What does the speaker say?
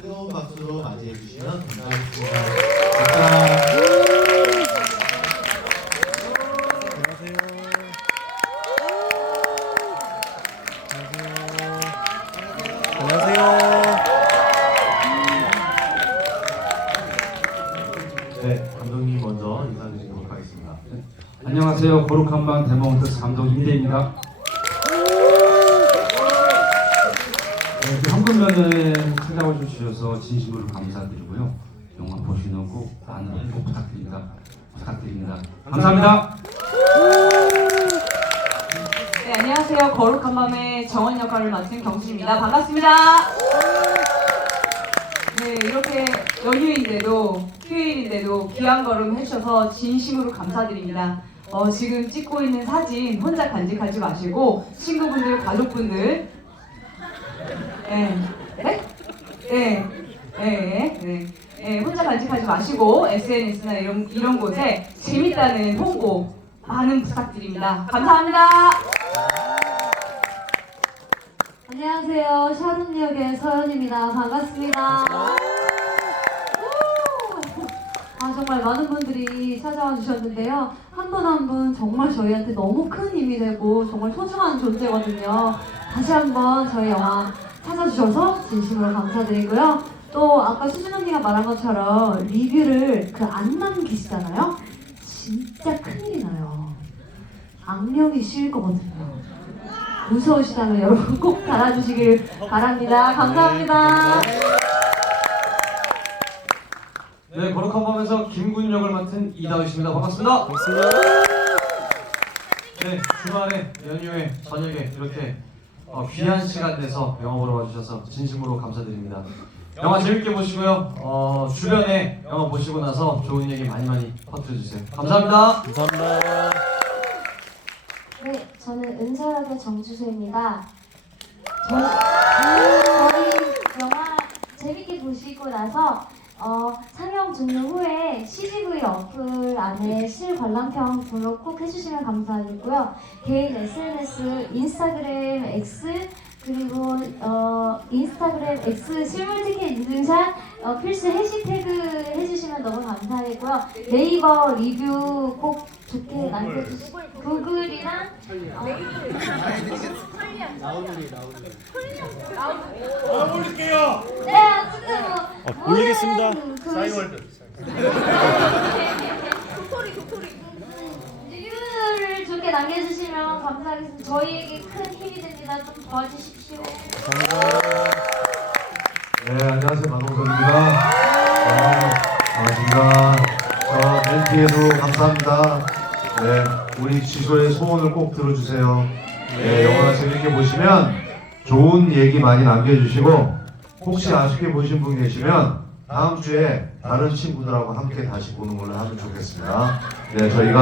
뜨거운 박수로 맞이해 주시면 감사하겠습니다. 감사합니다. 네, 감독님 먼저 인사드리도록 하겠습니다. 안녕하세요. 거룩한 밤 대모먼트 감독 임대입니다. 네, 이렇게 황금면에 찾아와 주셔서 진심으로 감사드리고요. 영화 보시는 꼭 많은 꼭 부탁드립니다. 부탁드립니다. 감사합니다. 네, 안녕하세요. 거룩한 밤의 정원 역할을 맡은 경수입니다. 반갑습니다. 네, 이렇게 연휴인데도 휴일인데도 귀한 걸음 해주셔서 진심으로 감사드립니다. 어, 지금 찍고 있는 사진 혼자 간직하지 마시고 친구분들, 가족분들, 네, 네, 네, 네, 네, 네, 혼자 간직하지 마시고 SNS나 이런 이런 곳에 재밌다는 홍보 많은 부탁드립니다. 감사합니다. 안녕하세요. 샤론 역의 서연입니다. 반갑습니다. 아, 정말 많은 분들이 찾아와 주셨는데요. 한 분 한 분 정말 저희한테 너무 큰 힘이 되고 정말 소중한 존재거든요. 다시 한번 저희 영화 찾아주셔서 진심으로 감사드리고요. 또 아까 수진 언니가 말한 것처럼 리뷰를 그 안 남기시잖아요. 진짜 큰일이 나요. 악명이 실 거거든요. 무서우시다면 여러분 꼭 달아주시길 바랍니다. 감사합니다. 네, 거룩한 밤에서 김군 역을 맡은 이다윗입니다. 반갑습니다. 네, 주말에 연휴에 저녁에 이렇게 어, 귀한 시간 내서 영화 보러 와주셔서 진심으로 감사드립니다. 영화 재밌게 보시고요. 어, 주변에 영화 보시고 나서 좋은 얘기 많이 많이 퍼뜨려 주세요. 감사합니다. 네, 저는 은설역의 정주소입니다. 저, 저희 영화 재밌게 보시고 나서 어, 상영 종료 후에 CGV 어플 안에 실관람평 등록 꼭 해주시면 감사하겠고요. 개인 SNS, 인스타그램 X 그리고 어, 인스타그램 X 실물 티켓 인증샷 어, 필수 해시태그 해주시면 너무 감사하겠고요. 네이버 리뷰 꼭 좋게 남겨주시고 구글이랑 어, 네, 어쨌든 뭐 아, 올리겠습니다. 그 싸이월드. 좋게 남겨주시면 감사하겠습니다. 저희에게 큰 힘이 됩니다. 좀 도와주십시오. 네, 안녕하세요. 마동석입니다. 어, 반갑습니다. 저 멘트에도 감사합니다. 네, 우리 지소의 소원을 꼭 들어주세요. 네, 영화 재밌게 보시면 좋은 얘기 많이 남겨주시고 혹시 아쉽게 보신 분 계시면 다음 주에 다른 친구들하고 함께 다시 보는 걸로 하면 좋겠습니다. 네, 저희가